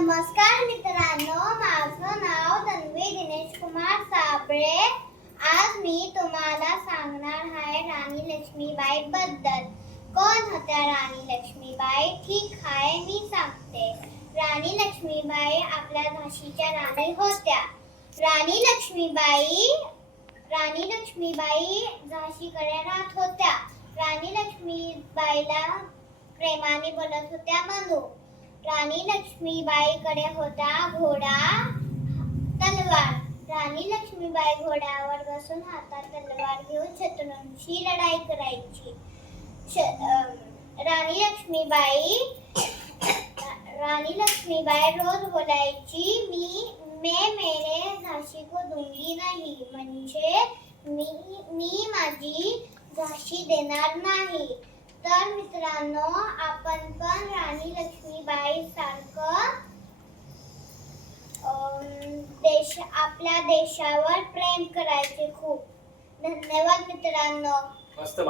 नमस्कार मित्रांनो, माझं नाव तन्वी दिनेश कुमार साबळे. आज मी तुम्हाला सांगणार आहे राणी लक्ष्मीबाई बद्दल. कोण होत्या राणी लक्ष्मीबाई? ठीक आहे, मी सांगते. राणी लक्ष्मीबाई आपल्या झाशीच्या राणी होत्या. राणी लक्ष्मीबाई झाशीकडे राहत होत्या. राणी लक्ष्मीबाईला प्रेमाने बोलत होत्या मनू. राणी लक्ष्मीबाईकडे होता घोडा, तलवार. राणी लक्ष्मीबाई घोड्यावर बसून हातात तलवार घेऊन शत्रूंशी लढाई करायची. राणी लक्ष्मीबाई रोज बोलायची, मैं मेरे झाशी को दूंगी नहीं, म्हणजे मी माझी झाशी देणार नाही. तर मित्रांनो, आपण पण राणी लक्ष्मीबाई सारखं आपल्या देशावर प्रेम करायचे. खूप धन्यवाद मित्रांनो. मस्त